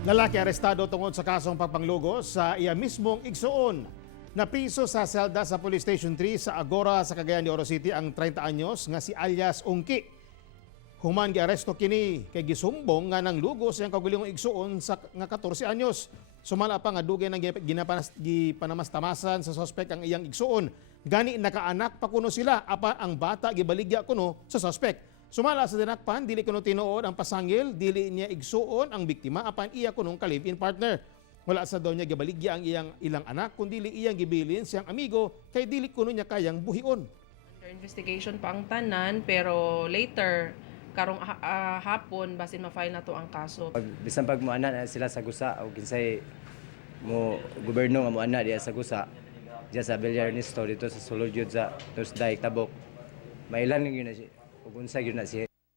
Lalaki arestado tungod sa kasong pagpanglugos sa iya mismong igsuon. Napiso sa selda sa Police Station 3 sa Agora sa Cagayan de Oro City ang 30 anyos nga si alias Ungki. Human giaresto kini kay gisumbong nga nang lugos ang kagulingong igsuon sa nga 14 anyos. Sumala pa nga dugay nang gipanamastamasan sa suspect ang iyang igsuon. Gani nakaanak pa kuno sila apa ang bata gibaligya kuno sa suspect. Sumala sa dinakpan, dili kuno tinuod ang pasangil, dili niya igsuon ang biktima apan iya kunong ka-live-in partner. Wala sa daw niya gibaligya ang iyang ilang anak kundi iyang gibilin siyang amigo kay dili kuno niya kayang buhion. Under investigation pa ang tanan pero later karong hapon basin ma-file na to ang kaso. Bisan pag muana na sila sa gusa o kinsay mo gobyerno nga muana diya sa gusa diya sa Villarnisto dito sa Sulod yun sa Tusday Tabok. Mailan yun na siya. Ug unsa gyud na siya